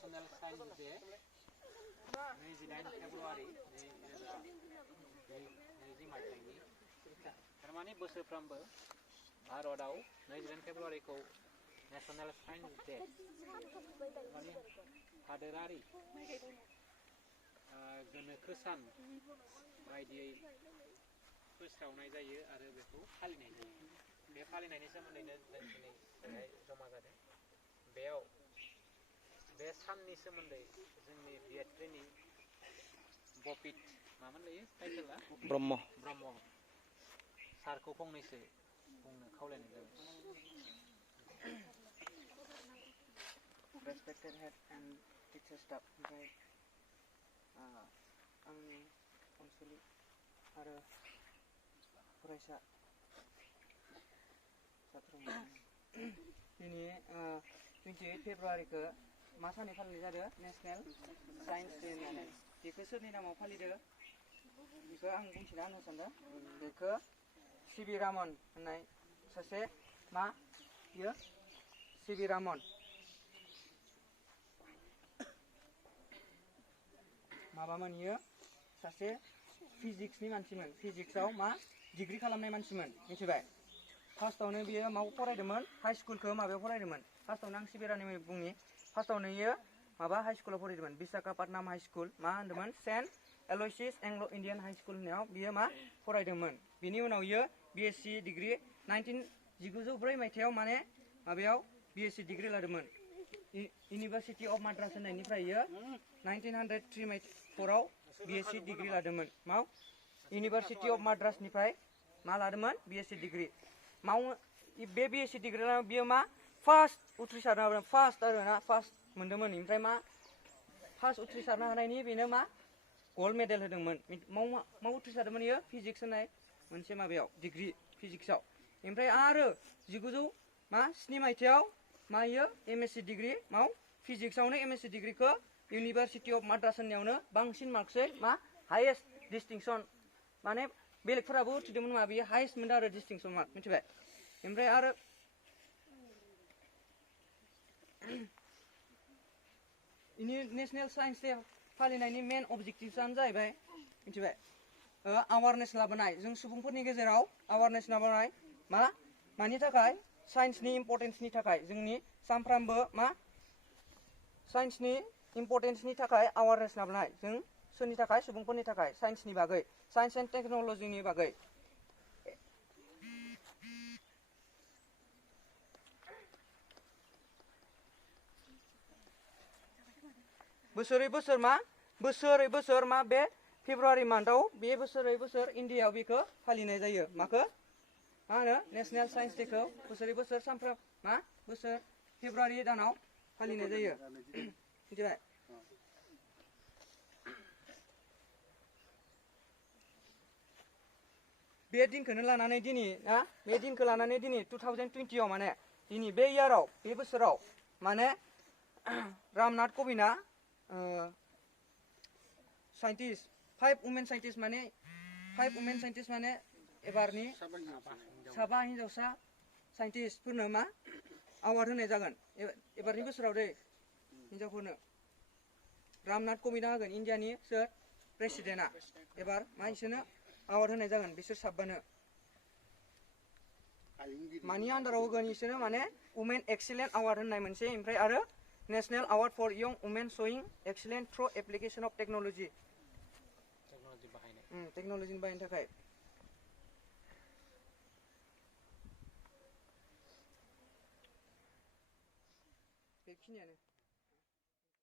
National science day 28 February 2020 मायथाइनि थारमाने बोसोरफ्रोमबो भारतआव 28 फेब्रुवारिखौ नेशनल साइन्स डे माने हादोरारि गोनोखो सान बायदियै फोसावनाय जायो आरो बेखौ फालिनाय जायो। बे फालिनायनि सोमोन्दैनो जों दिनै जमा जादों। बेयाव बे साननि सोमोन्दै जोंनि बिएडनि बपिट मामोन लायो टाइटेला ब्रह्म सारखौ फंनैसो बुंनो खावलायनाय जाबाय। Respected head and teacher staff, ओमफ्राय आंनि आनसलिक आरो फरायसा दिनै 28 फेब्रुवारिखौ मा सानै फालिनाय जादों? नेशनेल साइन्स डे होननानै। बेखौ सोरनि नामाव फालिदों बेखौ आं बुंथिना होनो सानदों। बेखौ सिभि रामन होननाय सासे मा बियो सिभि रामन माबामोन इयो सासे फिजिक्सनि मानसिमोन। फिजिक्सआव मा डिग्री खालामनाय मानसिमोन मिथिबाय। फार्स्टआवनो बियो माव फरायदोंमोन हाई स्कुलखौ माबायाव फरायदोंमोन। फार्स्टआवनो आं सिबिरानि बुंनि फार्स्टआवनो इयो माबा हाई स्कुलाव फरायदोंमोन विशाखापट्टनम हाई स्कुल मा होनदोंमोन सेन्ट एल'यसिस एंग्ल' इन्डियान हाई स्कुल होननायाव बियो मा फरायदोंमोन। बिनि उनाव इयो बिएससि डिग्री 1904 मायथाइयाव माने माबायाव बिएससि डिग्री लादोंमोन इउनिभार्सिटि अफ माद्रास होननायनिफ्राय इयो 1903 मायथाइयाव बिएससि डिग्री लादोंमोन। माव इउनिभार्सिटि अफ माद्रासनिफ्राय मा लादोंमोन बिएससि डिग्री। माव बे बिएससि डिग्री लानायाव बियो मा फार्स्ट उथ्रिसारनो हादों। फार्स्ट आरो ना फार्स्ट मोनदोंमोन। ओमफ्राय मा फार्स्ट उथ्रिसारनो हानायनि बेनो मा गल्ड मेडेल होदोंमोन। माव उथ्रिसारदोंमोन इयो फिजिक्स होननाय मोनसे माबायाव डिग्री फिजिक्सआव। ओमफ्राय आरो 1907 मायथाइयाव मा इयो एमएससि डिग्री माव फिजिक्सआवनो एमएससि डिग्रीखौ इउनिभार्सिटि अफ माद्रास होननायावनो बांसिन मार्कसै मा हाइएस्ट डिस्टिंक्सन माने बेलेगफोराबो उथ्रिदोंमोन मा बियो हाइएस्ट मोनदों आरो डिस्टिंक्सन मार्क मिथिबाय। ओमफ्राय आरो नेशनेल साइन्स डे फालिनायनि मेन अबजेक्टिभआनो जाहैबाय मिथिबाय आवारनेस लाबोनाय। जों सुबुंफोरनि गेजेराव आवारनेस लाबोनाय मा मानि थाखाय साइन्सनि इम्पर्टेन्सनि थाखाय जोंनि सानफ्रामबो मा साइन्सनि इम्पर्टेन्सनि थाखाय आवारनेस लाबोनाय। जों सोरनि थाखाय सुबुंफोरनि थाखाय साइन्सनि बागै साइन्स एन्ड टेक्न'लजिनि बागै। बोसोरै बोसोर मा बे फेब्रुवारि मान्थआव बे बोसोरै बोसोर इण्डियाआव बेखौ फालिनाय जायो। माखौ मा होनो नेशनेल साइन्स डेखौ बोसोरै बोसोर सानफ्रोम मा बोसोर फेब्रुवारि दानाव फालिनाय जायो मिथिबाय। बे दिनखौनो लानानै दिनै ना बे दिनखौ लानानै दिनै 2020आव माने दिनै बे इयाराव बे बोसोराव माने रामनाथ क'विंदआ साइन्टिस्ट 5 वुमेन साइन्टिस्ट माने एबारनि साबा हिनजावसा साइन्टिस्टफोरनो मा एवार्ड होनाय जागोन एबारनि बोसोराव दै हिनजावफोरनो रामनाथ क'विंदआ होगोन इण्डियानि सोर प्रेसिडेन्टआ एबार मा इसोरनो एवार्ड होनाय जागोन बिसोर साबानो मानि आन्दाराव होगोन इसोरनो माने वुमेन एक्सिलेन्ट एवार्ड होननाय मोनसे ओमफ्राय आरो national award for young women श'इं excellent through application of technology टेक्न'लजिनि बाहायनो थाखाय बेखिनियानो।